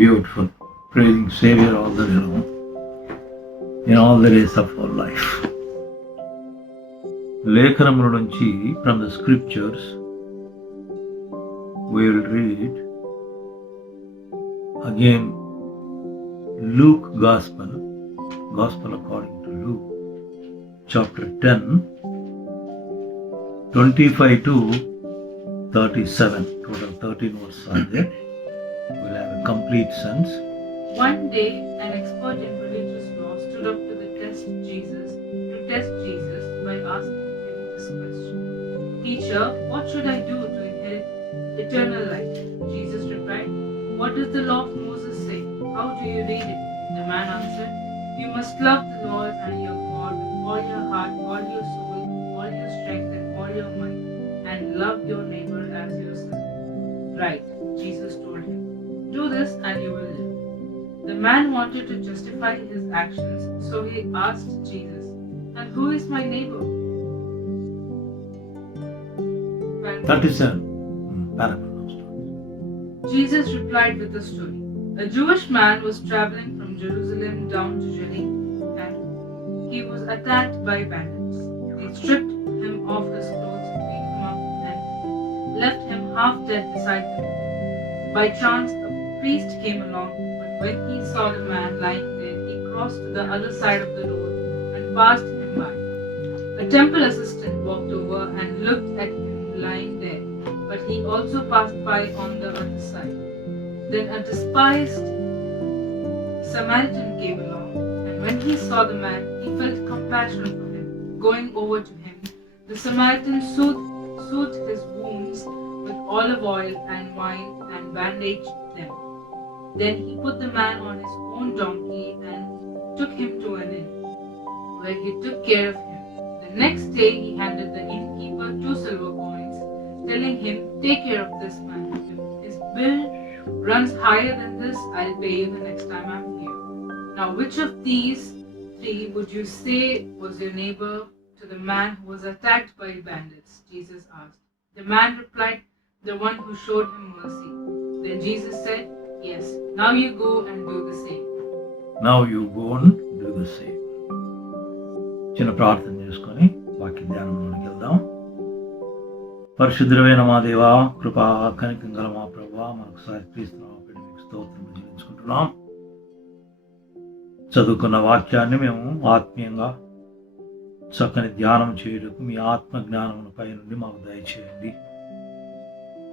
Beautiful. Praising Savior all the day long, in all the days of our life. లేఖనముల నుంచి from the scriptures we will read again Luke Gospel according to Luke chapter 10, 25 to 37. Total 13 verses are there. We'll have a complete sense. One day, an expert in religious law stood up to test Jesus by asking him this question: "Teacher, what should I do to inherit eternal life?" Jesus replied, "What does the law of Moses say? How do you read it?" The man answered, "You must love the Lord and your God with all your heart, all your soul, all your strength, and all your mind, and love your neighbor as yourself." "Right," Jesus told him. "Do this and you will live." The man wanted to justify his actions, so he asked Jesus, "And who is my neighbor?" 37. Parable of stories. Jesus replied with a story. A Jewish man was traveling from Jerusalem down to Jericho, and he was attacked by bandits. They stripped him of his clothes, beat him up, and left him half dead beside them. By chance, a priest came along, but when he saw the man lying there, he crossed to the other side of the road and passed him by. A temple assistant walked over and looked at him lying there, but he also passed by on the other side. Then a despised Samaritan came along, and when he saw the man, he felt compassion for him. Going over to him, the Samaritan soothed his wounds with olive oil and wine and bandaged them. Then he put the man on his own donkey and took him to an inn, where he took care of him. The next day he handed the innkeeper 2 silver coins, telling him, "Take care of this man. If his bill runs higher than this, I'll pay you the next time I'm here." Now, which of these 3 would you say was your neighbor to the man who was attacked by bandits? Jesus asked. The man replied, "The one who showed him mercy." Then Jesus said, "Yes, now you go and do the same." Now you go and do the same. చిన్న ప్రార్థన చేసుకొని వాక్య ధ్యానంలోనికి వెళ్దాం. పరిశుద్ధమైన మా దేవా, కృపా కనికరం గల మా ప్రభువా, మరొకసారి క్రీస్తు మీకు స్తోత్రం చెల్లించుకుంటున్నాం. చదువుకున్న వాక్యాన్ని మేము ఆత్మీయంగా చక్కని ధ్యానం చేయుటకు మీ ఆత్మ జ్ఞానముపై నుండి మాకు దయచేయండి.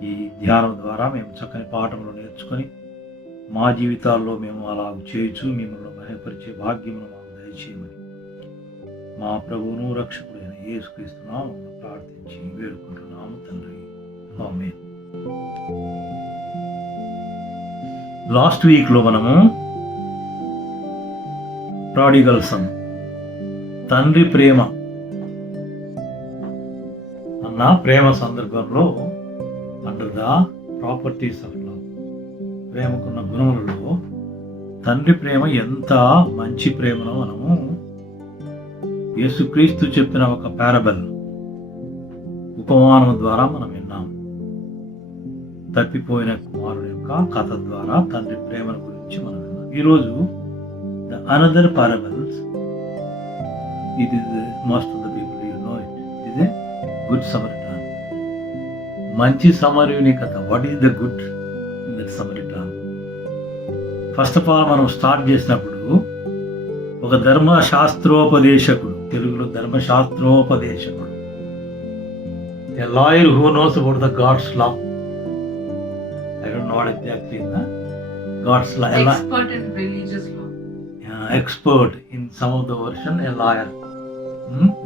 ఈ ధ్యానం ద్వారా మేము చక్కని పాఠములు నేర్చుకొని మా జీవితాల్లో మేము అలా చేయొచ్చు మిమ్మల్ని మహిమపరిచే భాగ్యమును మాకు దయచేయమని మా ప్రభువును రక్షకుడైన యేసుక్రీస్తు నామమున ప్రార్థించి వేడుకుంటున్నాము తండ్రి. ఆమేన్. లాస్ట్ వీక్లో మనము ప్రాడిగల్ సన్, తండ్రి ప్రేమ అన్న ప్రేమ సందర్భంలో under the properties of love, ప్రేమకున్న గుణములలో తండ్రి ప్రేమ ఎంత మంచి ప్రేమనో మనము యేసుక్రీస్తు చెప్పిన ఒక పారబల్, ఉపమానం ద్వారా మనం విన్నాం. తప్పిపోయిన కుమారుడు యొక్క కథ ద్వారా తండ్రి ప్రేమ గురించి మనం విన్నాం. ఈరోజు the another parables, it is most of the people you know it is a good Samaritan. మంచి సమరయుని కథ. What is the good in that Samaritan? First of all మనం స్టార్ట్ చేసినప్పుడు ఒక ధర్మశాస్త్రోపదేశకుడు, తెలుగులో ధర్మశాస్త్రోపదేశకుడు, a lawyer who knows about the God's law. I don't know what exactly God's law. Expert in religious law. Expert in some of the version, a lawyer.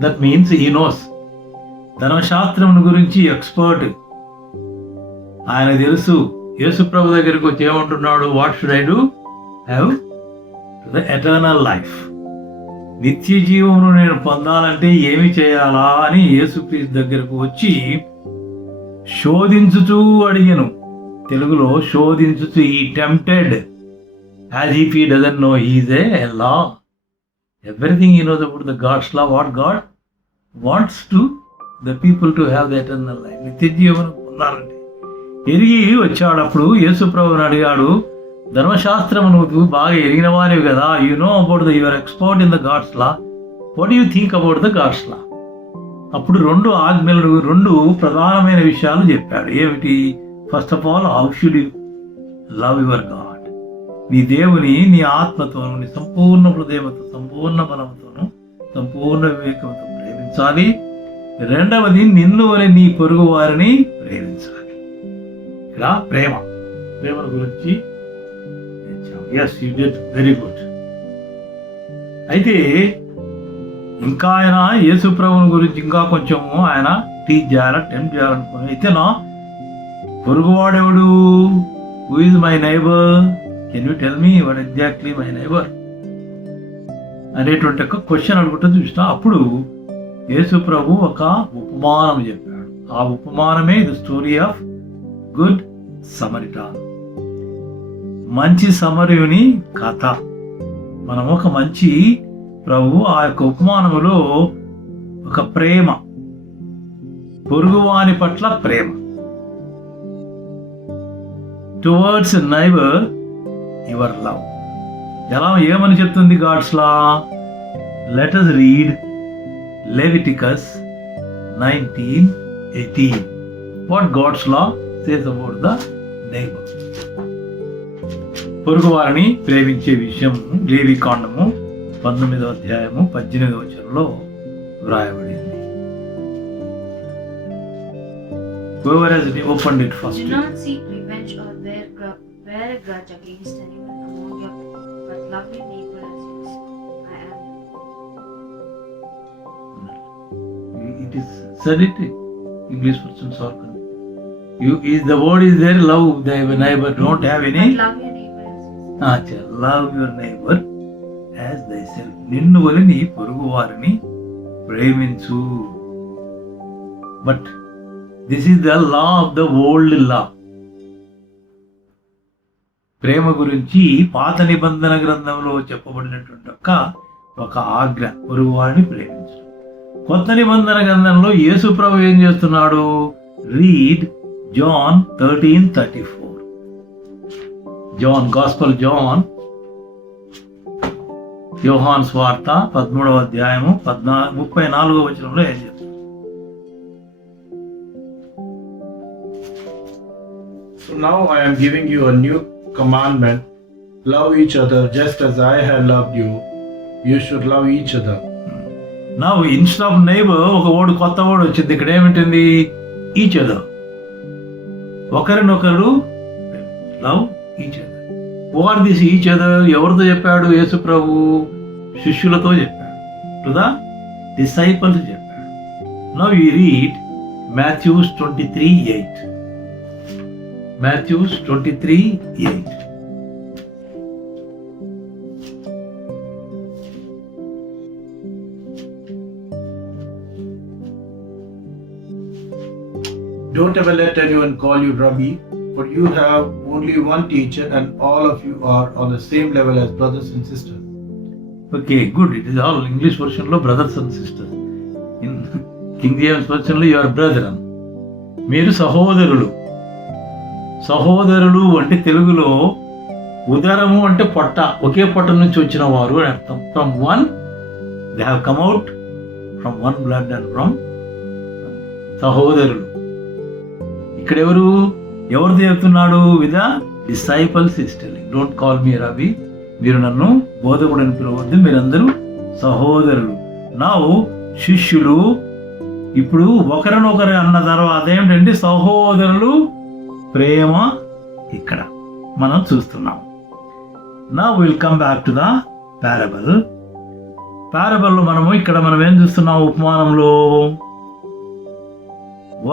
That means he knows. ధర్మశాస్త్రం గురించి expert. ఆయన తెలుసు. యేసు ప్రభు దగ్గరికి వచ్చి ఏమంటున్నాడు? What should I do? Have the eternal life. నిత్య జీవమును నేను పొందాలంటే ఏమి చేయాలా అని యేసుక్రీస్తు దగ్గరకు వచ్చి శోధించుచూ అడిగాను. తెలుగులో శోధించుచు, ఈ tempted as if he doesn't know he is a law. Everything he knows about the God's law, what God wants to the people to have the eternal life. నిత్య జీవనం పొందాలంటే ఎరిగి వచ్చాడు. అప్పుడు యేసు ప్రభువుని అడిగాడు, ధర్మశాస్త్రం నువ్వు బాగా ఎరిగిన వారివి కదా, you know about the your expert in the God's law, what you think about the God's law? అప్పుడు 2 ఆజ్ఞలు, 2 ప్రధానమైన విషయాలు చెప్పాడు. ఏమిటి? First of all, how should you love your God? నీ దేవుని నీ ఆత్మతోను, నీ సంపూర్ణ హృదయంతో, సంపూర్ణ బలంతోను, సంపూర్ణ వివేకంతో ప్రేమించాలి. రెండవది, నిన్ను వలె నీ పొరుగు వారిని ప్రేమించాలి. ఇక్కడ ప్రేమ గురించి yes, you did very good. అయితే ఇంకా ఆయన యేసు ప్రభువుని గురించి ఇంకా కొంచెము ఆయన టీచ్ చేయాలి, టెంప్ట్ చేయాలనుకుని, అయితే నా పొరుగువాడెవడు? Who is my neighbour? Can you tell me what exactly my neighbour అనేటువంటి ఒక క్వశ్చన్ అనుకుంటూ చూసిన. అప్పుడు యేసు ప్రభు ఒక ఉపమానం చెప్పాడు. ఆ ఉపమానమే ద స్టోరీ ఆఫ్ గుడ్ సమరిటాన్, మంచి సమరయుని కథ. మనం ఒక మంచి ప్రభు ఆ యొక్క ఉపమానములో ఒక ప్రేమ, పొరుగువాని పట్ల ప్రేమ, టువర్డ్స్ నైబర్ యువర్ లవ్. ఏమని చెప్తుంది God's law? Let us read Leviticus 19:18. What God's law says about the neighbor. పొరుగువారిని ప్రేమించే విషయం లేవికాండము 19వ అధ్యాయము 18వ వచనంలో వ్రాయబడింది. Whoever has opened it first. Do not seek revenge or bear a grudge against anyone among your people, but love your neighbor as yourself. I am. It is said it. English persons are. The word is there. Love thy neighbor. Don't have any. But love your neighbor as yourself. Love your neighbor as thyself. నిన్ను వలె నీ పొరుగు వారిని ప్రేమించు. But this is the law of the old law. ప్రేమ గురించి పాత నిబంధన గ్రంథంలో చెప్పబడినటువంటి ఒక ఆజ్ఞ, పొరుగు వారిని ప్రేమించు. కొత్త నిబంధన గ్రంథంలో యేసు ప్రభు ఏం చేస్తున్నాడు? Read John 13:34. గాస్పల్ జాన్, యోహాను స్వార్త 13వ అధ్యాయము 34వ వచనంలో ఏం చెప్తారు? So now I am giving you a new commandment. Love each other just as I have loved you. You should love each other. Now instead of neighbor ఒక word, కొత్త word వచ్చింది. ఇక్కడ ఏమిటింది? Each other. ఒకరినొకరు love each other. What this each other? ఎవరితో చెప్పాడు యేసు ప్రభు? శిష్యులతో చెప్పాడు, టు ద డిసైపుల్స్ చెప్పాడు. Now you read Matthews 23:8. Matthews 23:8. Don't ever let anyone call you Rabbi, for you have only one teacher and all of you are on the same level as brothers and sisters. Okay, good. It is all English version lo brothers and sisters. In King James version lo you are brethren. మీరు సహోదరులు. సహోదరులు అంటే తెలుగులో ఉదరము అంటే పొట్ట, ఒకే పొట్ట నుంచి వచ్చిన వారు అని అర్థం. From one they have come out from one blood and from సహోదరులు. ఇక్కడ ఎవరు చెప్తున్నాడు? With the disciples is telling, don't call me Ravi, మీరు నన్ను బోధకుడు అని పిలవద్దు, మీరందరూ సహోదరులు. నా శిష్యులు. ఇప్పుడు ఒకరినొకరు అన్న తర్వాత ఏమిటంటే సహోదరులు ప్రేమ ఇక్కడ మనం చూస్తున్నాం. నా will come back to the parable. పారబుల్లో మనం ఏం చూస్తున్నాం? ఉపమానంలో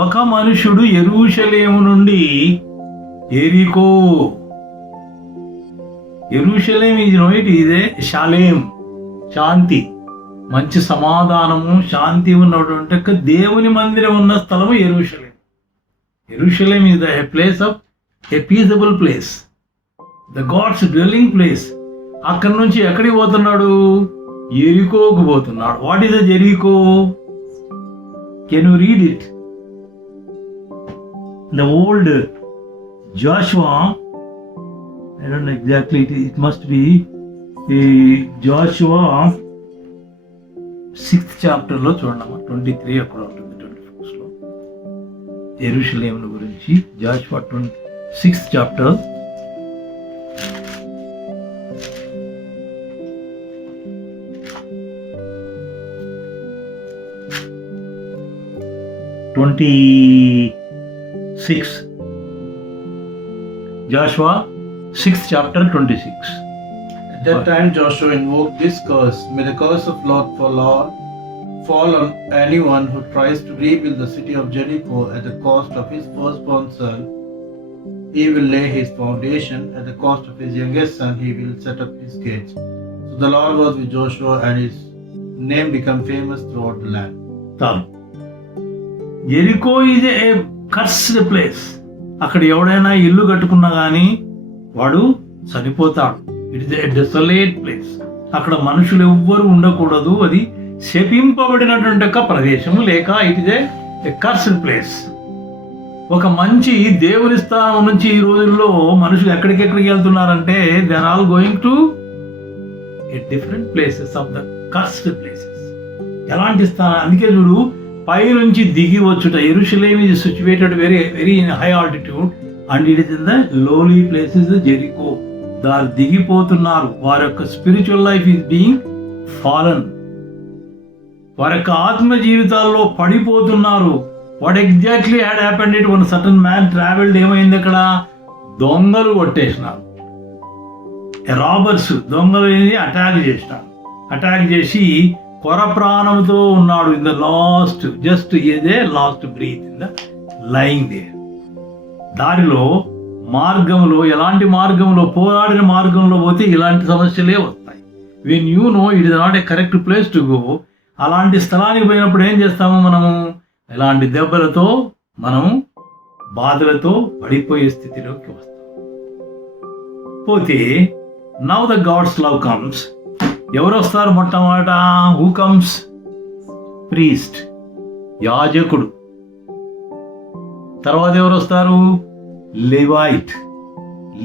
ఒక మనుషుడు యెరూషలేము నుండి ఎరికో. యెరూషలేం ఇదే షాలేం, శాంతి, మంచి సమాధానము, శాంతి ఉన్నటువంటి దేవుని మందిరం ఉన్న స్థలము యెరూషలేం. Jerusalem is the place of a peaceable place, the God's dwelling place. అక్కడి నుంచి ఎక్కడికి పోతున్నాడు? ఎరికోకు పోతున్నాడు. What is the Jericho? Can you read it? The old Joshua, I don't know exactly, it must be Joshua 6th chapter లో చూడమ్మా, 23 అక్కడ ఉంటుంది, 24 లో యెరూషలేము గురించి. Joshua 6th chapter Joshua 6th chapter 26. At that time Joshua invoked this curse: may the curse of Lord fall on anyone who tries to rebuild the city of Jericho at the cost of his firstborn son. He will lay his foundation. At the cost of his youngest son he will set up his gates. So the Lord was with Joshua, and his name became famous throughout the land. Jericho is a cursed place. అక్కడ ఎవడైనా ఇల్లు కట్టుకున్నా కానీ వాడు చనిపోతాడు. It is a desolate place. అక్కడ మనుషులు ఎవ్వరు ఉండకూడదు. అది శపింపబడినటువంటి ఒక ప్రదేశం, లేక it is a cursed place. ఒక మంచి దేవుని స్థానం నుంచి ఈ రోజుల్లో మనుషులు ఎక్కడికెక్కడికి వెళ్తున్నారంటే they are all going to a different places of the cursed places. ఎలాంటి స్థానం? అందుకే చూడు, పై నుంచి దిగి వచ్చుట. Jerusalem is situated very very in high altitude and it is in the lowly places Jericho. దారు దిగిపోతున్నారు. వారి యొక్క spiritual life is being fallen. వారి యొక్క ఆత్మ జీవితాల్లో పడిపోతున్నారు. What exactly had happened it? One certain man travelled. ఏమైంది అక్కడ? దొంగలు కొట్టేసినారు. రాబర్స్, దొంగలు అటాక్ చేసినారు. అటాక్ చేసి కొర ప్రాణంతో ఉన్నాడు. ఇన్ ద లాస్ట్, జస్ట్ ఏదే last breath in the lying దే. దారిలో మార్గంలో, ఎలాంటి మార్గంలో, పోరాడిన మార్గంలో పోతే ఇలాంటి సమస్యలే వస్తాయి. When you know it is not a correct place to go, అలాంటి స్థలానికి పోయినప్పుడు ఏం చేస్తాము మనము? ఇలాంటి దెబ్బలతో, మనము బాధలతో పడిపోయే స్థితిలోకి వస్తాం. పోతే now the God's love comes. ఎవరు వస్తారు మొట్టమొదట? Who comes? ప్రీస్ట్, యాజకుడు. తర్వాత ఎవరు వస్తారు? లెవైట్,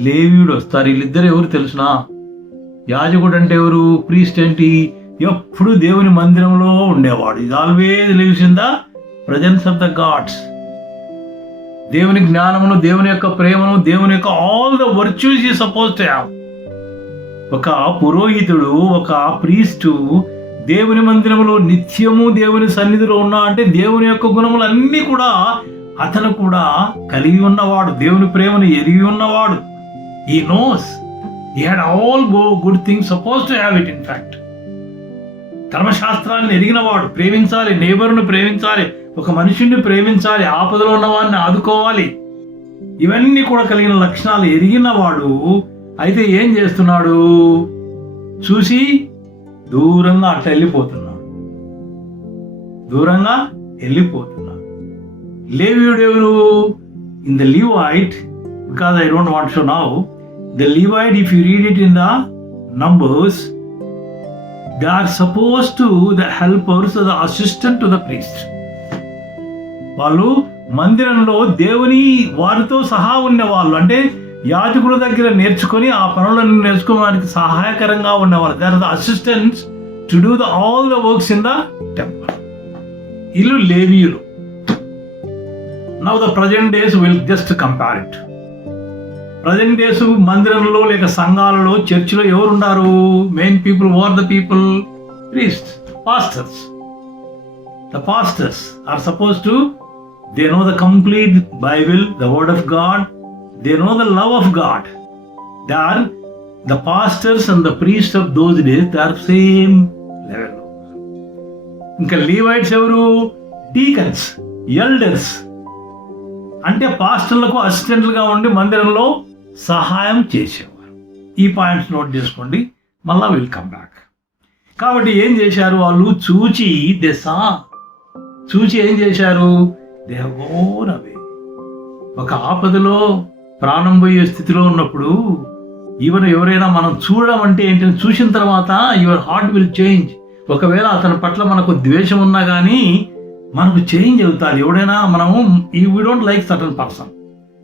లేవీయుడు వస్తారు. వీళ్ళిద్దరు ఎవరు తెలుసునా? యాజకుడు అంటే ఎవరు? ప్రీస్ట్ ఏంటి? ఎప్పుడు దేవుని మందిరంలో ఉండేవాడు. Is always lives in the presence of the God's. దేవుని జ్ఞానమును, దేవుని యొక్క ప్రేమను, దేవుని యొక్క ఆల్ ద వర్చ్యూస్ ఈ సపోజ్ టు హ్యావ్. ఒక పురోహితుడు, ఒక ప్రీస్టు దేవుని మందిరంలో నిత్యము దేవుని సన్నిధిలో ఉన్నా అంటే దేవుని యొక్క గుణములన్నీ కూడా అతను కూడా కలిగి ఉన్నవాడు. దేవుని ప్రేమను ఎరిగి ఉన్నవాడు. He knows, he had all good things suppose to have it. In fact ధర్మశాస్త్రాన్ని ఎరిగినవాడు. ప్రేమించాలి, నేబర్ను ప్రేమించాలి, ఒక మనుషుణ్ణి ప్రేమించాలి, ఆపదలో ఉన్నవాడిని ఆదుకోవాలి. ఇవన్నీ కూడా కలిగిన లక్షణాలు ఎరిగినవాడు. అయితే ఏం చేస్తున్నాడు? చూసి దూరంగా అట్లా వెళ్ళిపోతున్నాడు. దూరంగా వెళ్ళిపోతున్నాడు. లేవీయుడు ఎవరు? In the Levite, because I don't want to now, the Levite, if you read it in the numbers, they are suppose to the helpers, the assistant to the priest. వాళ్ళు మందిరంలో దేవుని వారితో సహా ఉన్నవాళ్ళు. అంటే యాజకుల దగ్గర నేర్చుకొని ఆ పనులను నేర్చుకోవడానికి సహాయకరంగా ఉండేవాళ్ళు. They are the assistants to do the all the works in the temple. ఇల్లు లేవీయులు. Now the present days will just compare it. Present days మందిరంలో లేక సంఘాలలో, చర్చిలో ఎవరున్నారు? Main people. Are the people? Priest, pastors. The pastors are suppose to, they know the complete Bible, the word of God. They know the love of God. They are the pastors and the priests of those days. They are same level. ఇంకా Levites ఎవరు? Deacons, elders. అంటే పాస్టర్లకు అసిస్టెంట్లుగా ఉండి మందిరంలో సహాయం చేసేవారు. ఈ points note చేసుకోండి. మళ్ళా విల్ కమ్ బ్యాక్. కాబట్టి ఏం చేశారు వాళ్ళు? చూచి చూచి ఏం చేశారు? దే హావ్ గోన్ అవే. ఒక ఆపదలో, ప్రాణం పోయే స్థితిలో ఉన్నప్పుడు ఈవెన్ ఎవరైనా మనం చూడడం అంటే ఏంటంటే చూసిన తర్వాత యువర్ హార్ట్ విల్ చేంజ్. ఒకవేళ అతని పట్ల మనకు ద్వేషం ఉన్నా కానీ మనకు చేంజ్ అవుతుంది. ఎవడైనా మనము we don't like certain person,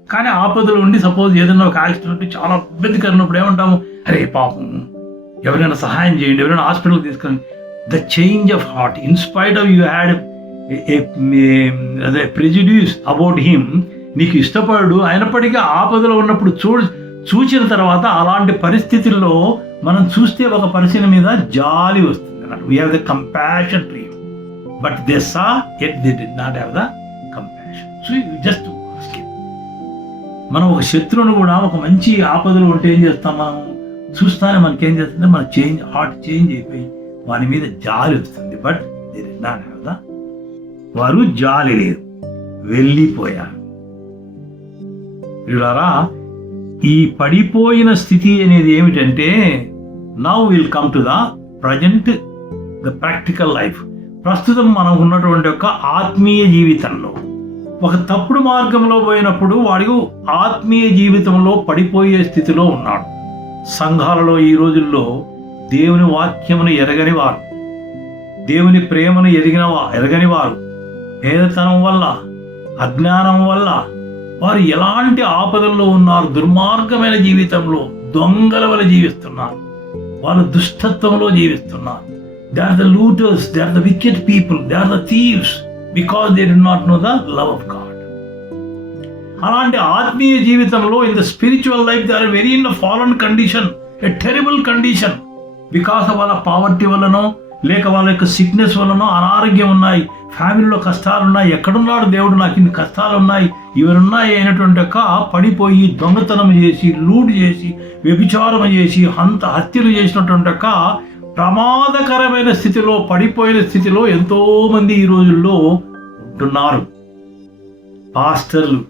కానీ ఆపదలు ఉండి సపోజ్ ఏదైనా ఒక యాక్సిడెంట్ చాలా ఇబ్బందికరమైనప్పుడు ఏమంటాము, అరే పాపం ఎవరైనా సహాయం చేయండి, ఎవరైనా హాస్పిటల్ తీసుకురండి. The change of heart in spite of you had అదే ప్రెజుడ్యూస్ అబౌట్ హిమ్, నీకు ఇష్టపడు అయినప్పటికీ ఆపదలో ఉన్నప్పుడు చూసిన తర్వాత అలాంటి పరిస్థితుల్లో మనం చూస్తే ఒక పర్సన్ మీద జాలి వస్తుంది అన్నట్టు. We have the compassion to him, but they saw yet they did not have the compassion. So just మనం ఒక శత్రువును కూడా ఒక మంచి ఆపదలు ఉంటే ఏం చేస్తాం, మనం చూస్తానే మనకేం చేస్తుంది, మన హార్ట్ చేంజ్ అయిపోయి వాని మీద జాలి వస్తుంది. But they did not have the, వారు జాలి లేదు, వెళ్ళిపోయారు. వీళ్ళారా ఈ పడిపోయిన స్థితి అనేది ఏమిటంటే, now will come to the present, the practical life. ప్రస్తుతం మనం ఉన్నటువంటి యొక్క ఆత్మీయ జీవితంలో ఒక తప్పుడు మార్గంలో పోయినప్పుడు వాడు ఆత్మీయ జీవితంలో పడిపోయే స్థితిలో ఉన్నాడు. సంఘాలలో ఈ రోజుల్లో దేవుని వాక్యమును ఎరగని వారు, దేవుని ప్రేమను ఎరగని వారు, పేదతనం వల్ల అజ్ఞానం వల్ల వారు ఎలాంటి ఆపదల్లో ఉన్నారు, దుర్మార్గమైన జీవితంలో దొంగల వల్ల జీవిస్తున్నారు, వారు దుష్టత్వంలో జీవిస్తున్నారు. They are the looters, they are the wicked people, they are the thieves, because they do not know the love of God. అలాంటి ఆత్మీయ జీవితంలో in the spiritual life they are very in the fallen condition, a terrible condition. Because వాళ్ళ poverty వల్లనో లేక వాళ్ళ యొక్క sickness వల్లనో అనారోగ్యం ఉన్నాయి, ఫ్యామిలీలో కష్టాలు ఉన్నాయి, ఎక్కడున్నాడు దేవుడు నాకు ఇన్ని కష్టాలు ఉన్నాయి, ఇవరున్నాయి అయినటువంటి యొక్క పడిపోయి దొంగతనం చేసి, లూట్ చేసి, వ్యభిచారం చేసి, హత్యలు చేసినటువంటి యొక్క ప్రమాదకరమైన స్థితిలో పడిపోయిన స్థితిలో ఎంతోమంది ఈ రోజుల్లో ఉంటున్నారు. పాస్టర్లు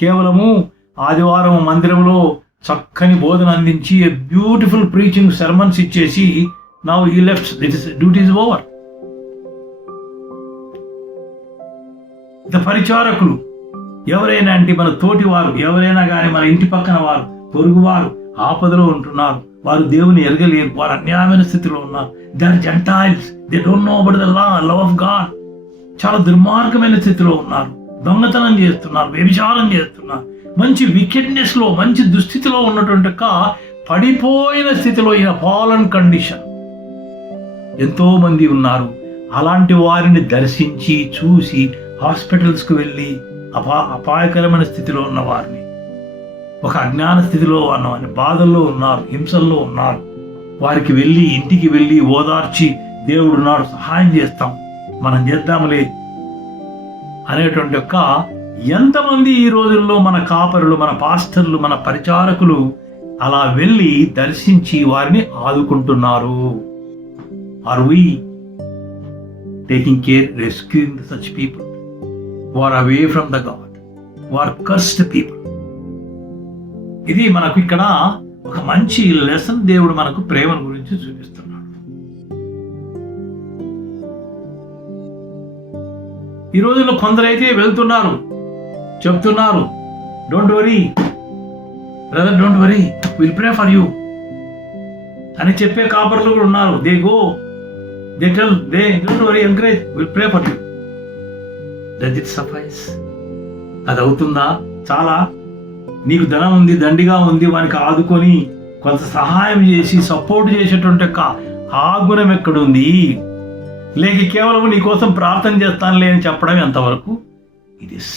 కేవలము ఆదివారం మందిరంలో చక్కని బోధన అందించి బ్యూటిఫుల్ ప్రీచింగ్ సెర్మన్స్ ఇచ్చేసి now he left, duty is over. పరిచారకులు ఎవరైనా అంటే మన తోటి వారు ఎవరైనా కానీ మన ఇంటి పక్కన వారు, పొరుగు వారు ఆపదలో ఉంటున్నారు, వారు దేవుని ఎరగలేరు, వారు అన్యాయమైన స్థితిలో ఉన్నారు. They are gentiles, they don't know about the love of God. చాలా దుర్మార్గమైన స్థితిలో ఉన్నారు, దొంగతనం చేస్తున్నారు, వ్యభిచారం చేస్తున్నారు, మంచి వికెట్నెస్ లో మంచి దుస్థితిలో ఉన్నటువంటి పడిపోయిన స్థితిలో ఇన్ ఫాలన్ కండిషన్ ఎంతో మంది ఉన్నారు. అలాంటి వారిని దర్శించి చూసి హాస్పిటల్స్కు వెళ్ళి అపాయకరమైన స్థితిలో ఉన్న వారిని, ఒక అజ్ఞాన స్థితిలో ఉన్నవారిని, బాధల్లో ఉన్నారు, హింసల్లో ఉన్నారు, వారికి వెళ్ళి ఇంటికి వెళ్ళి ఓదార్చి దేవుడు ఉన్నాడు సహాయం చేస్తాం, మనం చేద్దాంలే అనేటువంటి యొక్క ఎంతమంది ఈ రోజుల్లో మన కాపరులు, మన పాస్టర్లు, మన పరిచారకులు అలా వెళ్ళి దర్శించి వారిని ఆదుకుంటున్నారు. Are we taking care, rescuing such people who are away from the God, who are cursed people? ఇది మనకు ఇక్కడ ఒక మంచి లెసన్ దేవుడు మనకు ప్రేమను గురించి చూపిస్తున్నాడు. ఈ రోజుల్లో కొందరైతే వెళ్తున్నారు, చెప్తున్నారు, don't worry brother, don't worry, will pray for you అని చెప్పే కాపర్లు కూడా ఉన్నారు. They go, they tell, they don't worry, encourage, will pray for you. Does it suffice? అది అవుతుందా? చాలా నీకు ధనం ఉంది, దండిగా ఉంది, వానికి ఆదుకొని కొంత సహాయం చేసి సపోర్ట్ చేసేటువంటి ఆ గుణం ఎక్కడుంది? లేక కేవలం నీ కోసం ప్రార్థన చేస్తానులే అని చెప్పడం ఎంతవరకు? ఇట్ ఇస్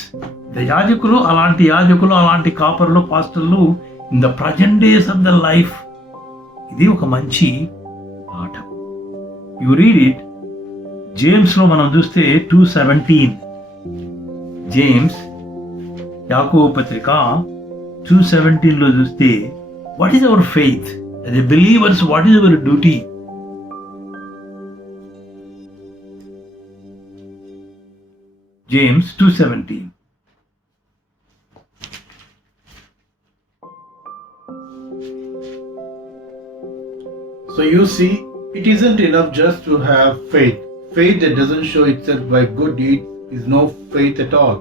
ద యాజకులు, అలాంటి కాపర్లు, పాస్టర్లు in the present days of the life. ఇది ఒక మంచి పాఠం. You read it. జేమ్స్లో మనం చూస్తే 2:17, జేమ్స్ యాకోబు పత్రిక 2:17లో చూస్తే what is our faith as a believers, what is our duty? James 2:17. So you see, it isn't enough just to have faith. Faith that doesn't show itself by good deeds is no faith at all.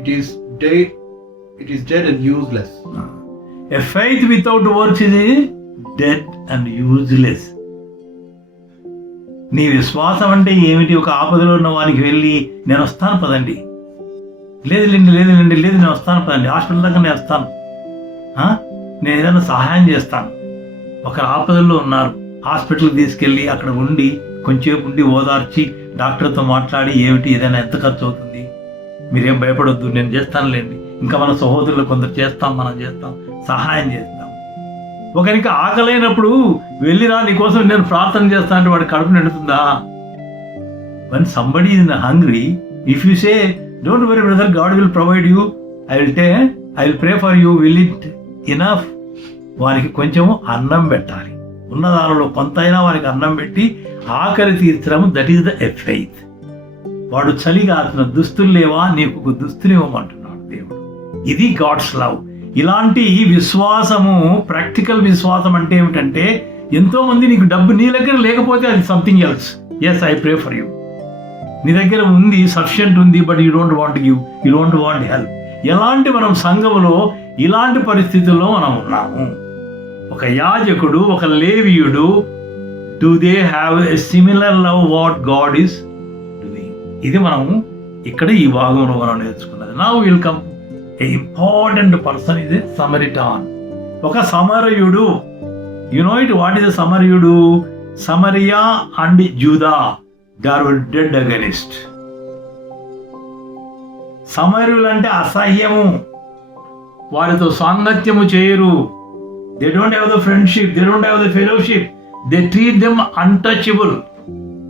It is dead and useless. A faith without works is dead and useless. నీ విశ్వాసం అంటే ఏమిటి? ఒక ఆపదలో ఉన్న వారికి వెళ్ళి నేను వస్తాను పదండి, లేదులేండి నేను వస్తాను పదండి, హాస్పిటల్ దాకా నేను వస్తాను, నేను ఏదైనా సహాయం చేస్తాను. ఒక ఆపదల్లో ఉన్నారు, హాస్పిటల్కి తీసుకెళ్ళి అక్కడ ఉండి కొంచెంసేపు ఉండి ఓదార్చి డాక్టర్తో మాట్లాడి ఏమిటి ఏదైనా ఎంత ఖర్చు అవుతుంది, మీరేం భయపడొద్దు, నేను చేస్తానులేండి, ఇంకా మన సహోదరులు కొందరు చేస్తాం, మనం చేస్తాం, సహాయం చేస్తాం. ఒకరికి ఆకలైనప్పుడు వెళ్ళిరా నీకోసం నేను ప్రార్థన చేస్తా అంటే వాడి కడుపు నిండుతుందా? when somebody is hungry, if you say don't worry brother, God will provide you, I will pray for you, will it enough? వారికి కొంచెము అన్నం పెట్టాలి, ఉన్నదానిలో కొంతైనా వారికి అన్నం పెట్టి ఆకలి తీర్చడం, దట్ ఈస్ ద ఫెయిత్. వాడు చలిగా ఆడుతున్న దుస్తులు లేవా, నీకు ఒక దుస్తులు ఇవ్వమంటున్నాడు దేవుడు. ఇది గాడ్స్ లవ్. ఇలాంటి విశ్వాసము, ప్రాక్టికల్ విశ్వాసం అంటే ఏమిటంటే, ఎంతో మంది నీకు డబ్బు నీ దగ్గర లేకపోతే అది something else. Yes, I pray for you. నీ దగ్గర ఉంది, సఫిషియంట్ ఉంది, but you don't want give, you don't want help. ఎలాంటి మనం సంఘములో ఇలాంటి పరిస్థితుల్లో మనం ఉన్నాము. ఒక యాజకుడు, ఒక లేవీయుడు, do they have a similar love what God is doing? ఇది మనం ఇక్కడ ఈ భాగంలో మనం నేర్చుకున్నది. Now will come a important person is a Samaritan, ఒక సమరయుడు. You know it, what is a సమరయుడు? Samaria and Judah they are dead against. సమరయులు అంటే అసహ్యము, వారితో సాంగత్యము చేయరు. They don't have the friendship, they don't have the fellowship, they treat them untouchable.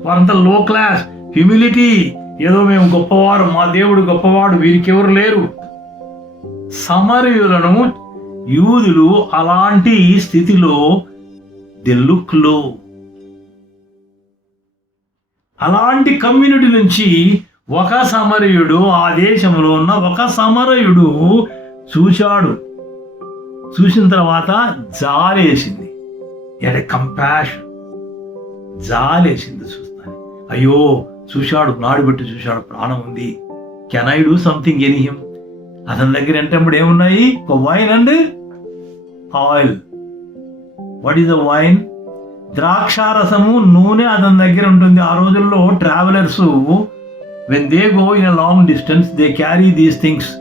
వారంతా లో క్లాస్, హ్యూమిలిటీ, ఏదో మేము గొప్పవారు, మా దేవుడు గొప్పవాడు, వీరికి ఎవరు లేరు. సమరయులను యూదులు అలాంటి స్థితిలో ది లుక్ లో, అలాంటి కమ్యూనిటీ నుంచి ఒక సమరయుడు, ఆ దేశంలో ఉన్న ఒక సమరయుడు చూశాడు. చూసిన తర్వాత జాలేసింది, ఎట్ కంపాషన్, జాలేసింది చూస్తాను. అయ్యో చూశాడు, నాడు పెట్టి చూశాడు, ప్రాణం ఉంది, can I do something any him? అతని దగ్గర అంటే ఏమున్నాయి? ఒక wine and oil. What is the wine? ద్రాక్షారసము, నూనె అతని దగ్గర ఉంటుంది. ఆ రోజుల్లో travellers when they go in a long distance they carry these things.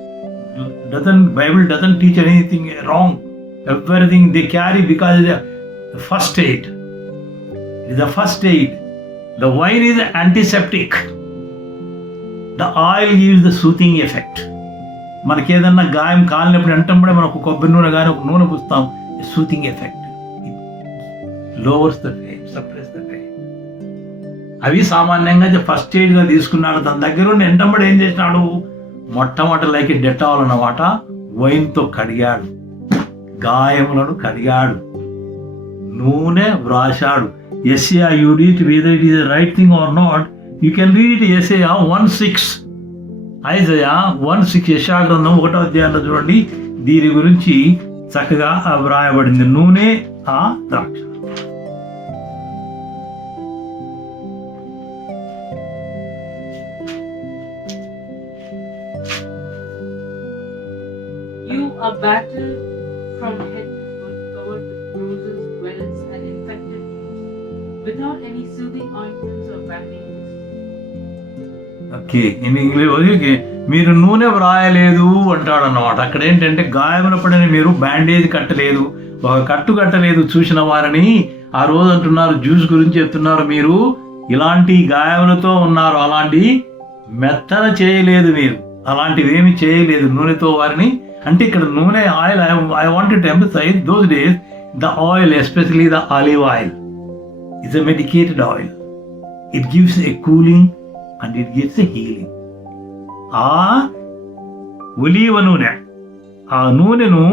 Bible doesn't teach anything wrong. Everything they carry because it is the first aid. It is the first aid. The wine is antiseptic. The oil gives the soothing effect. మనకి ఏదన్నా గాయం కాలినప్పుడు వెంటనే మనం ఒక కొబ్బరి నూనె కానీ ఒక నూనె పూస్తాం, soothing effect, lowers the pain, suppress the pain. అవి సామాన్యంగా ఫస్ట్ ఎయిడ్గా తీసుకున్నాడు. తన దగ్గర ఉండి వెంటనే ఏం చేసినాడు? మొట్టమొదటి డెటాల్ అన్నమాట, వైన్తో కడిగాడు, గాయములను కడిగాడు, నూనె వ్రాశాడు. యెషయా, you read whether it is the right thing or not, you can read యెషయా 1:6, ఐజయా 1:6, యెషయా గ్రంథం 1వ అధ్యాయంలో చూడండి, దీని గురించి చక్కగా వ్రాయబడింది. నూనె, ఆ ద్రాక్ష. You are battered from head to foot, covered with bruises, welts, and infected wounds, without any soothing ointments or bandages. Okay, in English మీరు నూనె వ్రాయలేదు అంటాడు అన్నమాట. అక్కడ ఏంటంటే గాయముల పడిన మీరు బ్యాండేజ్ కట్టలేదు, ఒక కట్టు కట్టలేదు చూసిన వారిని. ఆ రోజు అంటున్నారు, జ్యూస్ గురించి చెప్తున్నారు, మీరు ఇలాంటి గాయములతో ఉన్నారు, అలాంటి మెత్తన చేయలేదు, మీరు అలాంటివి ఏమి చేయలేదు నూనెతో వారిని. అంటే ఇక్కడ నూనె, oil, I wanted to emphasize those days the oil, especially the olive oil, it's a medicated oil. It gives a cooling and it gives a healing. ఆ ఒలీవ నూనె, ఆ నూనెను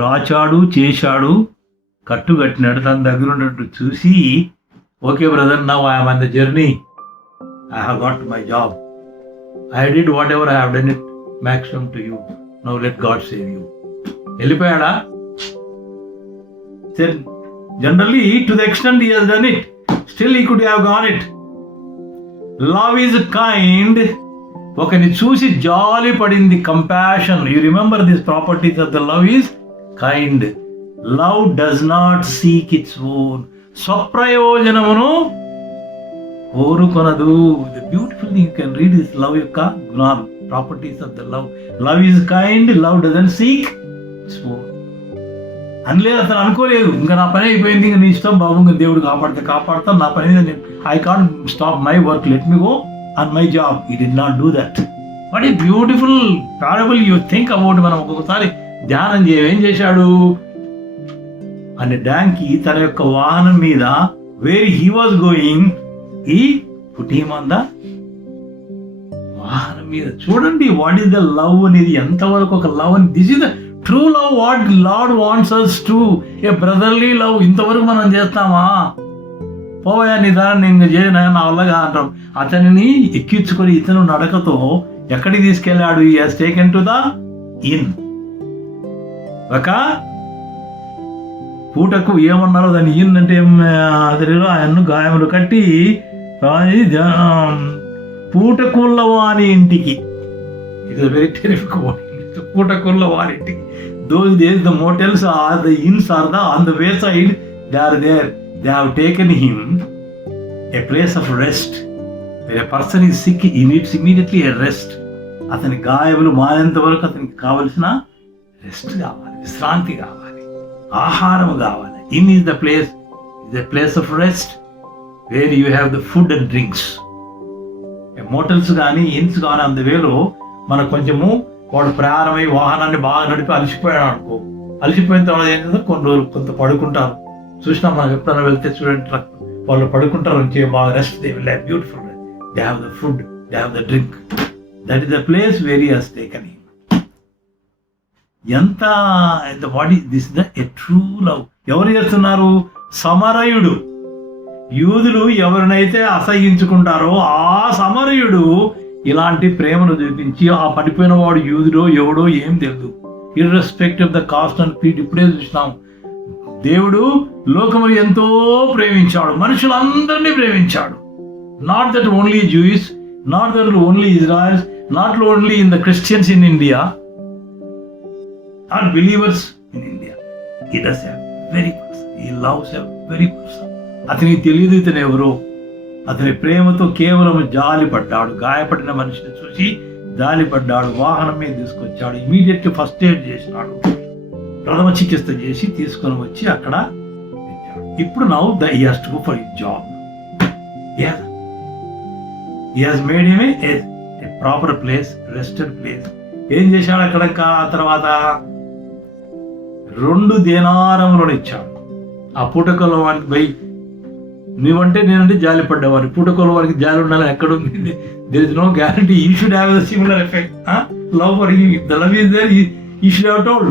రాచాడు, చేశాడు, కట్టుకట్టినాడు. తన దగ్గర ఉన్నట్టు చూసి, okay brother, now I'm on the journey, I have got my job, I did what ever I have done it maximum to you, now let God save you. వెళ్ళిపోయాడా? Generally to the extent he has done it, still he could have gone it. Love is kind. ఒకని చూసి జాలి పడింది, compassion. You remember this properties of the love is kind. Love does not seek its own. స్వప్రయోజనమును కోరుకొనదు. The beautiful thing you can read this love యొక్క గుణాలు, properties of the love. Love is kind, love doesn't seek its own. అనలేదు, అతను అనుకోలేదు ఇంకా నా పని అయిపోయింది, ఇంకా నీ ఇష్టం బాబు, ఇంకా దేవుడు కాపాడుతాను, నా పని నేను I can't stop my work, let me go on my job. He did not do that. What a beautiful parable you think about. మనం ఒక్కొక్కసారి ధ్యానం ఏం చేశాడు అనే డాంకి తన యొక్క వాహనం మీద వేర్ హీ వాజ్ గోయింగ్ ఈ పుట్ హిమ్ ఆన్ ద వాహనం మీద. చూడండి వాట్ ఈస్ ద లవ్ అనేది, ఎంతవరకు ఒక లవ్ అని. This is the true love what lord wants us to A brotherly love. ఇంతవరకు మనం చేస్తామా? పోయా నీ దాన్ని నేను చేయనా, నా వల్లగా అంటాం. అతనిని ఎక్కించుకొని ఇతను నడకతో ఎక్కడికి తీసుకెళ్ళాడు? ఈ has taken to the in. ఒక పూటకు ఏమన్నారో దాన్ని ఇన్ అంటే అతనిలో ఆయన్ను గాయములు కట్టి పూటకుళ్ళ వాని ఇంటికి. It is very terrific word. పూటకుళ్ళ వాని ఇంటికి. Those days the motels are the inns are the on the wayside. They are there. They have taken him a place of rest. When a person is sick, he needs immediately a rest. అతని గాయములు మానేంత వరకు అతనికి కావలసిన rest కావాలి, విశ్రాంతి కావాలి, ఆహారం కావాలి. In is the place of rest where you have the food and drinks. Mortals కానీ ఇన్స్ కానీ అందువేలో మనకు కొంచెము వాడు ప్రయాణమై వాహనాన్ని బాగా నడిపి అలసిపోయాడు అనుకో, అలసిపోయిన తర్వాత ఏం చేస్తారు, కొన్ని రోజులు కొంత పడుకుంటారు. చూసినా మనం ఎప్పుడైనా వెళ్తే చూడండి, వాళ్ళు పడుకుంటారు, మంచిగా బాగా rest. They will have beautiful rest. They have the food, they have the drink. That is the place where he has taken him. ఎంత what is this the a true love. ఎవరు చేస్తున్నారు? సమరయుడు. యూదులు ఎవరినైతే అసహించుకుంటారో ఆ సమరయుడు ఇలాంటి ప్రేమను చూపించి, ఆ పడిపోయిన వాడు యూదుడో ఎవడో ఏం తెలియదు, irrespect of the caste and creed. ఇప్పుడే చూసినాం, దేవుడు లోకమును ఎంతో ప్రేమించాడు, మనుషులందరినీ ప్రేమించాడు. Not that only Jews, not that only Israels, not only in the Christians in India or believers in India. He does every person, he loves every person. అతనికి తెలియదు ఇతను ఎవరో. అతని ప్రేమతో కేవలం జాలిపడ్డాడు, గాయపడిన మనిషిని చూసి జాలిపడ్డాడు, వాహనం మీద తీసుకొచ్చాడు, ఇమీడియట్లీ ఫస్ట్ ఎయిడ్ చేసినాడు, ప్రథమ చికిత్స చేసి తీసుకొని వచ్చి అక్కడ పెట్టాడు. ఇప్పుడు now he has to go for his job. He has made him a proper place, rested place. ఏం చేశాడు అక్కడ? తర్వాత 2 దేనారములను ఇచ్చాడు. ఆ పూటకలో వానికి పోయి, నువ్వంటే నేనంటే జాలి పడ్డవారు, పూటకోల వారికి జాలి ఉండాలని ఎక్కడ ఉంది? There is no guarantee. You should have the similar effect. Love for the love is there. You should have told,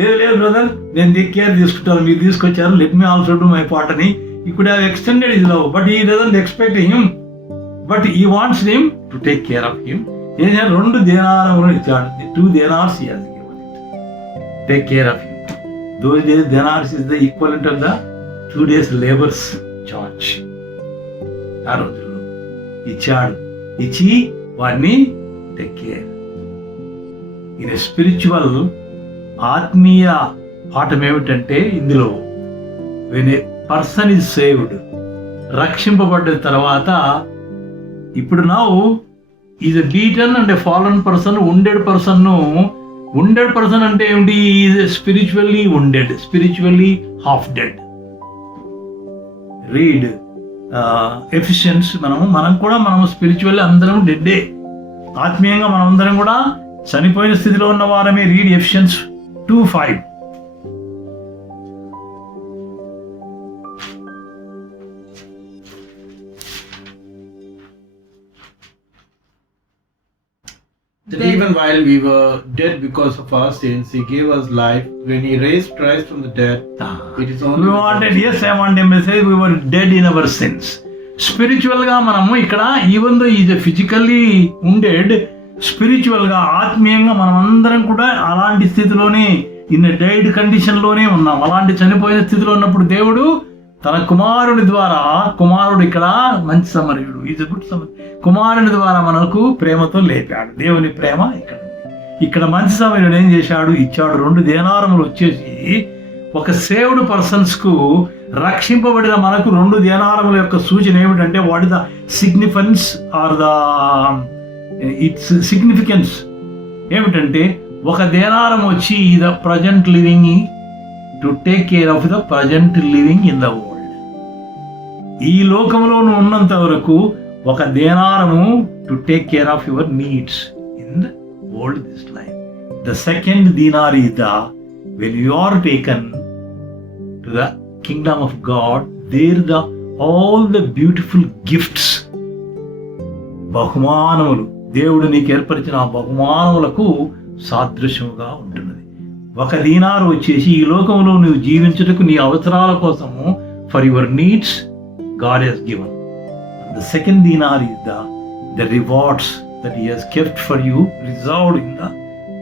లేదు బ్రదర్ నేను కేర్ తీసుకుంటాను, మీరు తీసుకొచ్చారు, let me also do my part అని. You could have extended his love, but he doesn't expect him, but he wants him to take care of him. ఏం చేయాలి? 2 దేనారములను ఇచ్చాడు. 2 denars he has given it. Take care of him. Those days denars is the equivalent of the 2 days labor's charge. ఆ రోజుల్లో ఇచ్చాడు. ఇచ్చి వాడిని take care. ఇది spiritual ఆత్మీయ పాఠం ఏమిటంటే, ఇందులో when a person is saved, రక్షింపబడ్డ తర్వాత, ఇప్పుడు now is a beaten and a fallen person, wounded person అంటే ఏమిటి? Is spiritually wounded, spiritually half dead. Read Ephesians. మనం స్పిరిచువల్లీ అందరం డెడ్డే, ఆత్మీయంగా మనం అందరం కూడా చనిపోయిన స్థితిలో ఉన్న వారమే. Read Ephesians 2:5. That even while we were dead because of our sins, He gave us life. When He raised Christ from the dead, it is only. I want a message. We were dead in our sins. Spiritual గా మనము ఇక్కడ, even though is physically wounded, spiritual గా ఆత్మీయంగా మనం అందరం కూడా అలాంటి స్థితిలోనే, ఇన్ డైడ్ కండిషన్ లోనే ఉన్నాం. అలాంటి చనిపోయిన స్థితిలో ఉన్నప్పుడు దేవుడు తన కుమారుని ద్వారా, కుమారుడు ఇక్కడ మంచి సమరయుడు, ఈజ్ ఎ గుడ్ సమరయుడు, కుమారుని ద్వారా మనకు ప్రేమతో లేపాడు. దేవుని ప్రేమ ఇక్కడ. ఇక్కడ మంచి సమయంలో ఏం చేశాడు, ఇచ్చాడు. 2 దేనారములు వచ్చేసి ఒక సేవ్డ్ పర్సన్స్కు, రక్షింపబడిన మనకు 2 దేనారముల యొక్క సూచన ఏమిటంటే, what is the significance are the its significance ఏమిటంటే, ఒక దేనారం వచ్చి the present living to take care of the present living in the world. ఈ లోకంలో నువ్వు ఉన్నంత వరకు ఒక దేనారము to take care of your needs in the world this life. The second dinar is the when you are taken to the kingdom of God, there the all the beautiful gifts, బహుమానములు, దేవుడు నీకు ఏర్పరిచిన ఆ బహుమానములకు సాదృశ్యముగా ఉంటున్నది. ఒక దీనారు వచ్చేసి ఈ లోకంలో నువ్వు జీవించుటకు నీ అవసరాల కోసము, for your needs God has given. And the second dinar is the rewards that he has kept for you, reserved in the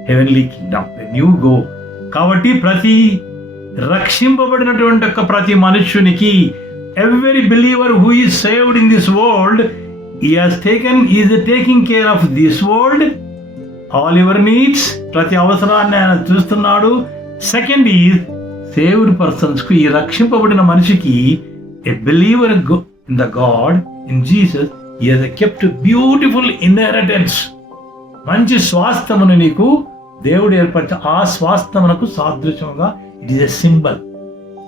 heavenly kingdom when you go. కాబట్టి ప్రతి రక్షింపబడినటువంటి ప్రతి మనుష్యునికి, every believer who is saved in this world, he has taking care of this world, all your needs, ప్రతి అవసరాన్ని ఆయన చూస్తున్నాడు. Second is saved persons కు, ఈ రక్షింపబడిన మనిషికి, a believer in the God, in Jesus, he has kept beautiful inheritance. మంచి స్వాస్థ్యమును నీకు దేవుడు ఏర్పరిచే ఆ స్వాస్థ్యమునకు సాదృశ్యముగా, it is a symbol,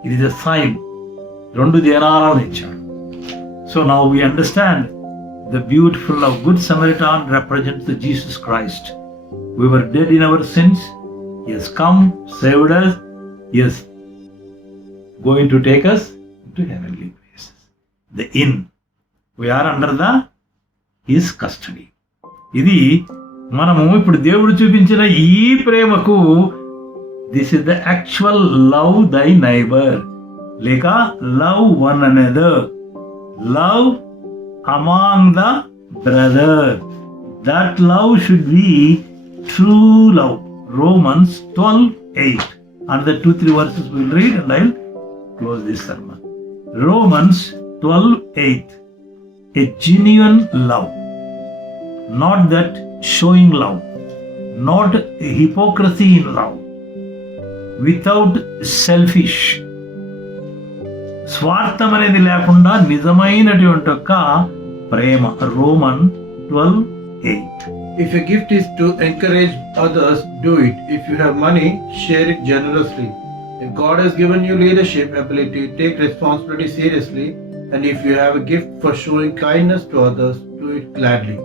it is a sign. 2 దేనారాలను ఇచ్చాడు. So now we understand the beautiful of good Samaritan represents the Jesus Christ. We were dead in our sins. He has come, saved us. He is going to take us into heavenly places. The inn. We are under his custody. ఇది మనము ఇప్పుడు దేవుడు చూపించిన ఈ ప్రేమకు, this is the actual love thy neighbour, లేక love one another, love among the brother. That love should be true love. Romans 12:8. Another 2-3 verses we'll read and I'll close this sermon. Romans 12:8. A genuine love, not that showing love, not hypocrisy in love, without selfish, స్వార్థం అనేది లేకుండా నిజమైనటువంటి ఒక ప్రేమ. Roman 12:8. If a gift is to encourage others, do it. If you have money, share it generously. If God has given you leadership ability, take responsibility seriously. And if you have a gift for showing kindness to others, do it gladly.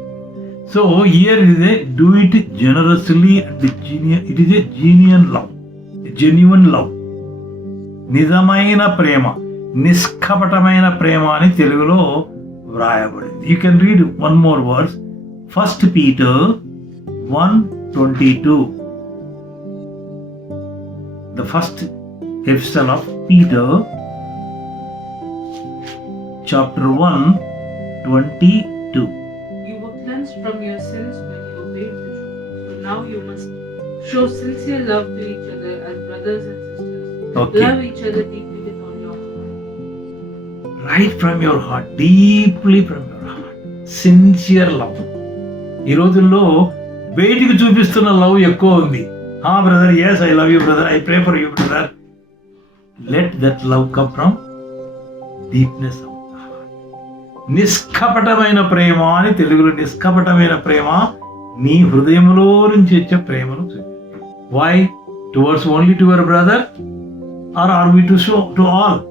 So here is a do it generously and it is a genuine love. A genuine love. నిజమైన ప్రేమ, నిష్కపటమైన ప్రేమ అని తెలుగులో వ్రాయబడింది. You can read one more verse. 1 Peter 1:22. The first epistle of Peter, chapter 1:22. You were cleansed from your sins when you obeyed the truth. So now you must show sincere love to each other as brothers and sisters. Okay. Love each other deeply with all your heart. Right from your heart, deeply from your heart. Sincere love. ఈ రోజుల్లో బయటికి చూపిస్తున్న love ఎక్కువ ఉంది. Brother, yes I love you brother, I pray for you brother. Let that love come from deepness of the heart. నిష్కపటమైన ప్రేమ అని తెలుగులో, నిష్కపటమైన ప్రేమ నీ హృదయంలో నుంచి వచ్చే ప్రేమను చూపించు. Why towards only to your brother are are we to show to all?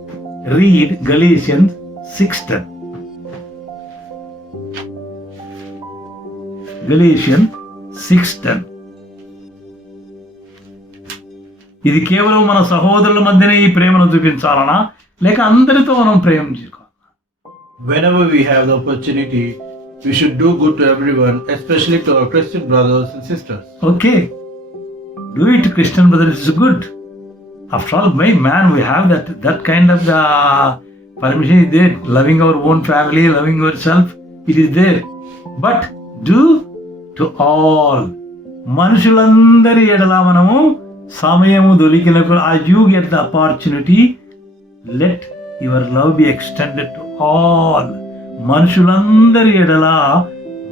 Read Galatians 6:10. Galatians 6:10. ఇది కేవలం మన సహోదరుల మధ్యనే ఈ ప్రేమను చూపించాలనా, లేక అందరితో మనం ప్రేమ చేసుకోవాలా? Whenever we have the opportunity, we should do good to everyone, especially to our Christian brothers and sisters. Okay, do it, Christian brothers, is good. After all, my man, we have that kind of the permission is there. Loving our own family, loving yourself, it is there. But do to all. మనుషులందరి ఎడల మనము సమయము దొరికినప్పుడు, as you get the opportunity, let your love be extended to all. మనుషులందరి ఎడల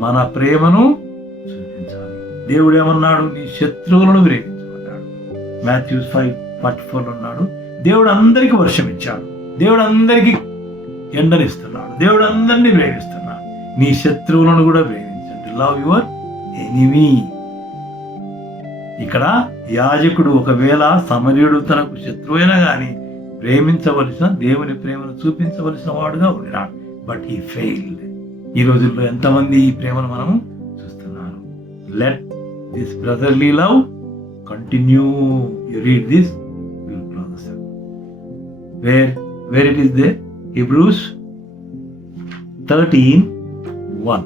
మన ప్రేమను చూపించాలి. దేవుడు ఏమన్నాడు? నీ శత్రువులను ప్రేమించమన్నాడు. మాథ్యూస్ 5:44 అన్నాడు. దేవుడు అందరికీ వర్షం ఇచ్చాడు, దేవుడు అందరికీ ఎండనిస్తున్నాడు, దేవుడు అందరినీ ప్రేమిస్తున్నాడు. నీ శత్రువులను కూడా ప్రేమించండి. Love your enemy. ఇక్కడ యాజకుడు ఒకవేళ సమరయుడు తనకు శత్రువైనా కానీ ప్రేమించవలసిన, దేవుని ప్రేమను చూపించవలసిన వాడుగా ఉన్నాడు. But he failed. ఈ రోజుల్లో ఎంతమంది ఈ ప్రేమను మనము చూస్తున్నాను. Let this brotherly love continue. You read this, will close the wear it is they? Hebrews 13:1.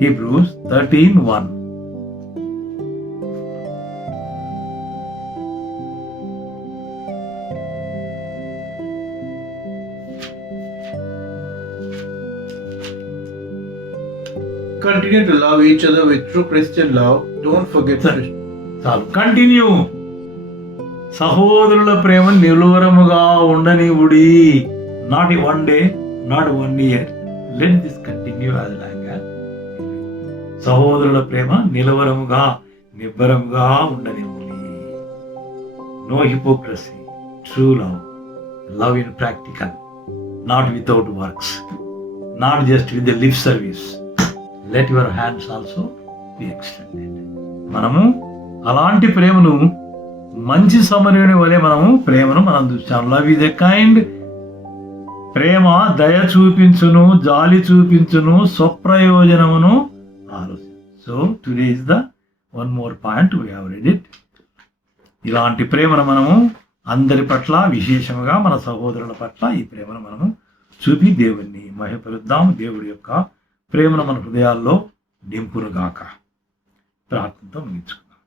Hebrews 13:1. Continue to love each other with true Christian love. Don't forget చాలు, continue. సహోదరుల ప్రేమ నిలువరముగా ఉండనివుడి. Not one day, not 1 year. Let this continue as long as. సహోదరుల ప్రేమ నిలవరముగా, నిబ్బరముగా ఉండనివ్వుడి. No hypocrisy, true love. Love in practical, not without works, not just with the lip service. Let your hands also be extended. మనము అలాంటి ప్రేమను, మంచి సమరయుని వలె ప్రేమను మనం చూస్తాం. Love is a kind. ప్రేమ దయ చూపించును, జాలి చూపించును, స్వప్రయోజనమును ఆలోచన. So today is the one more point, we have read it. ఇలాంటి ప్రేమను మనము అందరి పట్ల, విశేషంగా మన సహోదరుల పట్ల ఈ ప్రేమను మనము చూపి దేవుణ్ణి మహిమపరుద్దాం. దేవుడి యొక్క ప్రేమను మన హృదయాల్లో నింపునుగాక. ప్రార్థనతో ముగించుకుందాం.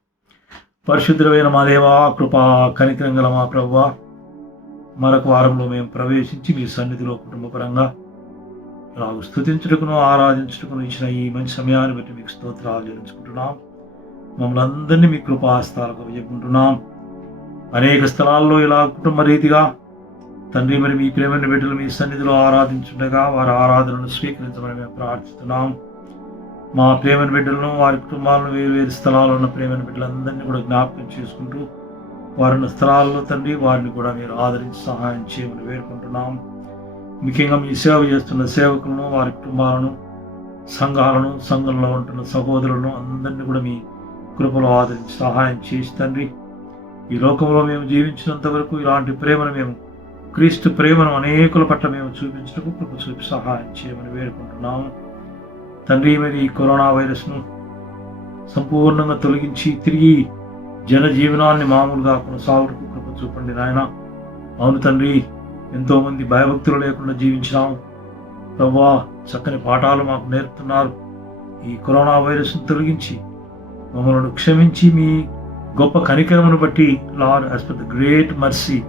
పరిశుద్ధమైన మా దేవా, కృపా కనికరం గల మా ప్రభువా, మరొక వారంలో మేము ప్రవేశించి మీ సన్నిధిలో కుటుంబపరంగా రాగు స్తుతించుటకును, ఆరాధించుటకును ఇచ్చిన ఈ మంచి సమయాన్ని బట్టి మీకు స్తోత్రాలు చెల్లించుకుంటున్నాం. మమ్మల్ని అందరినీ మీ కృపాహస్తాలకు చెప్పుకుంటున్నాం. అనేక స్థలాల్లో ఇలా కుటుంబ రీతిగా తండ్రి మరి మీ ప్రేమని బిడ్డలు మీ సన్నిధిలో ఆరాధించుండగా వారి ఆరాధనను స్వీకరించమని మేము ప్రార్థిస్తున్నాం. మా ప్రేమని బిడ్డలను, వారి కుటుంబాలను, వేరు వేరు స్థలాల్లో ఉన్న ప్రేమని బిడ్డలందరినీ కూడా జ్ఞాపకం చేసుకుంటూ వారున్న స్థలాల్లో తండ్రి వారిని కూడా మీరు ఆదరించి సహాయం చేయమని వేడుకుంటున్నాం. ముఖ్యంగా మీ సేవ చేస్తున్న సేవకులను, వారి కుటుంబాలను, సంఘాలను, సంఘంలో ఉంటున్న సహోదరులను అందరినీ కూడా మీ కృపలో ఆదరించి సహాయం చేసి తండ్రి, ఈ లోకంలో మేము జీవించినంత వరకు ఇలాంటి ప్రేమను మేము, క్రీస్తు ప్రేమను అనేకుల పట్ల మేము చూపించడానికి కృప చూపి సహాయం చేయమని వేడుకుంటున్నాము. తండ్రి మరి ఈ కరోనా వైరస్ను సంపూర్ణంగా తొలగించి తిరిగి జనజీవనాన్ని మామూలుగా కొనసాగుటకు కృప చూపండి నాయన. అవును తండ్రి, ఎంతోమంది భయభక్తులు లేకుండా జీవించినాము ప్రభువా. చక్కని పాఠాలు మాకు నేర్పుతున్నారు. ఈ కరోనా వైరస్ను తొలగించి మమ్మల్ని క్షమించి మీ గొప్ప కనికరమును బట్టి lord, as per the great mercy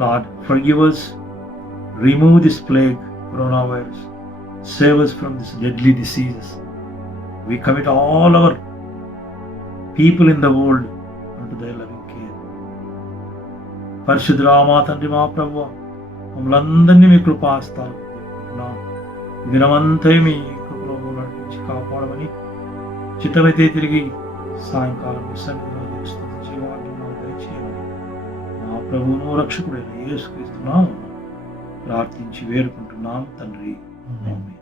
lord, forgive us, remove this plague, coronavirus, save us from this deadly diseases. We commit all our people in the world unto thy loving care. పరిశుద్ధుడా మా తండ్రి, మా ప్రభువా, మమ్మల్ని అందరినీ మీ కృపాహస్తాలు పెట్టుకుంటున్నాం. దినమంతా మీ కృపలో నడిపించి కాపాడమని, చిత్తమైతే తిరిగి సాయంకాలం సన్నిధిలో జీవాన్ని దయచేయమని మా ప్రభువును రక్షకుడైన యేసుక్రీస్తు నామమున ప్రార్థించి వేడుకుంటున్నాం తండ్రి. ఆమేన్.